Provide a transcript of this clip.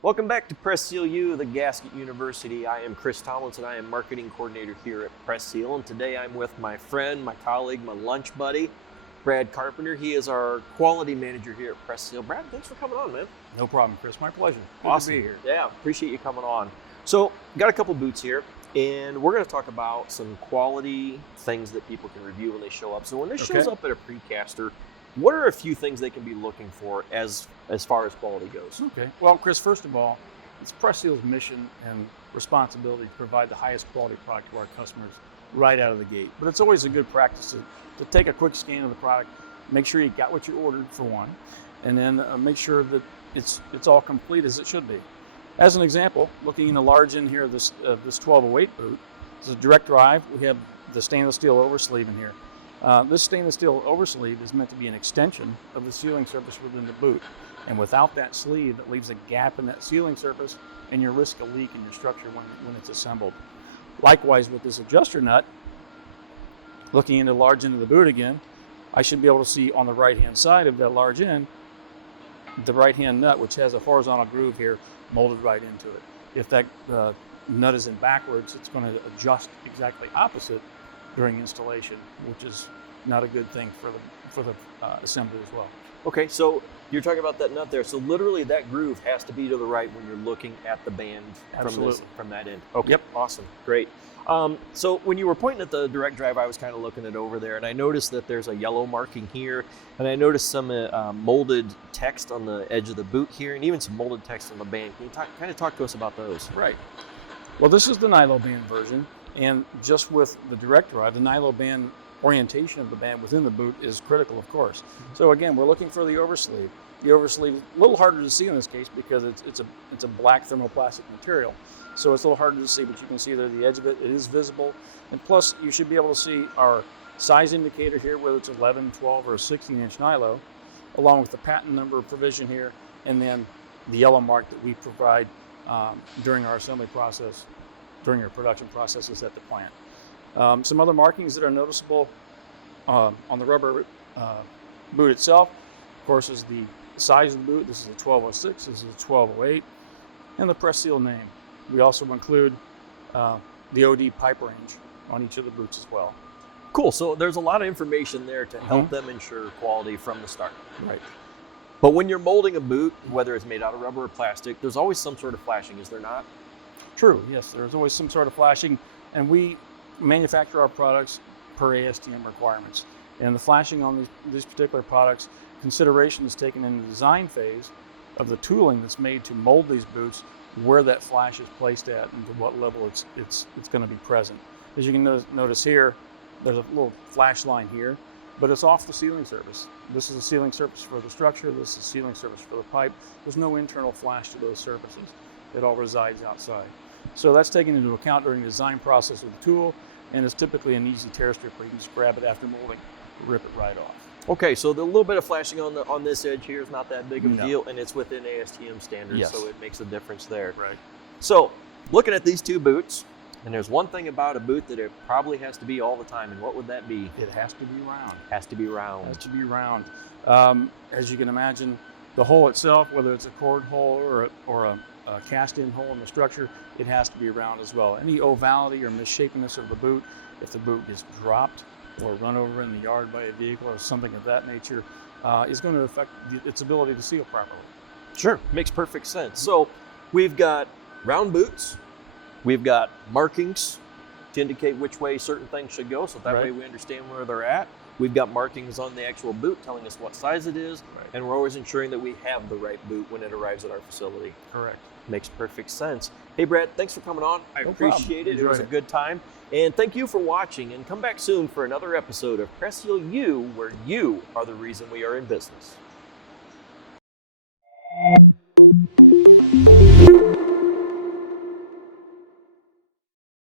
Welcome back to Press Seal U, the Gasket University. I am Chris Tomlinson. I am marketing coordinator here at Press Seal, and today I'm with my friend, my colleague, my lunch buddy, Brad Carpenter. He is our quality manager here at Press Seal. Brad, thanks for coming on, man. No problem, Chris. My pleasure. Good Awesome to be here. Yeah, appreciate you coming on. So, got a couple boots here, and we're going to talk about some quality things that people can review when they show up. So, when this shows up at a precaster, what are a few things they can be looking for as far as quality goes? Okay. Well, Chris, first of all, it's Press Seal's mission and responsibility to provide the highest quality product to our customers right out of the gate. But it's always a good practice to take a quick scan of the product, make sure you got what you ordered for one, and then make sure that it's all complete as it should be. As an example, looking in the large end here of this 1208 boot, this is a direct drive. We have the stainless steel oversleeve in here. This stainless steel oversleeve is meant to be an extension of the sealing surface within the boot. And without that sleeve, it leaves a gap in that sealing surface, and you risk a leak in your structure when it's assembled. Likewise, with this adjuster nut, looking into the large end of the boot again, I should be able to see on the right-hand side of that large end, the right-hand nut, which has a horizontal groove here, molded right into it. If that nut is in backwards, it's going to adjust exactly opposite during installation, which is not a good thing for the assembly as well. Okay, so you're talking about that nut there. So literally that groove has to be to the right when you're looking at the band from that end. Okay, yep, awesome, great. So when you were pointing at the direct drive, I was kind of looking it over there, and I noticed that there's a yellow marking here, and I noticed some molded text on the edge of the boot here, and even some molded text on the band. Can you talk to us about those? Right. Well, this is the nylon band version. And just with the direct drive, the nylon band orientation of the band within the boot is critical, of course. So again, we're looking for the oversleeve. The oversleeve is a little harder to see in this case because it's a black thermoplastic material. So it's a little harder to see, but you can see there the edge of it is visible. And plus, you should be able to see our size indicator here, whether it's 11, 12, or a 16-inch nylon, along with the patent number provision here, and then the yellow mark that we provide during our assembly process, during our production processes at the plant. Some other markings that are noticeable on the rubber boot itself, of course, is the size of the boot. This is a 1206, this is a 1208, and the Press Seal name. We also include the OD pipe range on each of the boots as well. Cool, so there's a lot of information there to help them ensure quality from the start. Right. But when you're molding a boot, whether it's made out of rubber or plastic, there's always some sort of flashing, is there not? True, yes, there's always some sort of flashing, and we manufacture our products per ASTM requirements. And the flashing on these particular products, consideration is taken in the design phase of the tooling that's made to mold these boots, where that flash is placed at and to what level it's going to be present. As you can notice here, there's a little flash line here, but it's off the sealing surface. This is a sealing surface for the structure, this is a sealing surface for the pipe. There's no internal flash to those surfaces. It all resides outside. So that's taken into account during the design process of the tool, and it's typically an easy tear strip where you can just grab it after molding, rip it right off. Okay, so the little bit of flashing on this edge here is not that big of a deal, and it's within ASTM standards, so it makes a difference there. Right. So looking at these two boots, and there's one thing about a boot that it probably has to be all the time, and what would that be? It has to be round. Has to be round. Has to be round. As you can imagine, the hole itself, whether it's a cord hole or a cast-in hole in the structure, it has to be round as well. Any ovality or misshapenness of the boot, if the boot gets dropped or run over in the yard by a vehicle or something of that nature, is going to affect its ability to seal properly. Sure, makes perfect sense. So we've got round boots, we've got markings to indicate which way certain things should go, so that way we understand where they're at. We've got markings on the actual boot telling us what size it is, and we're always ensuring that we have the right boot when it arrives at our facility. Correct. Makes perfect sense. Hey, Brad, thanks for coming on. I appreciate it. It was a good time. And thank you for watching, and come back soon for another episode of Press Seal U, where you are the reason we are in business.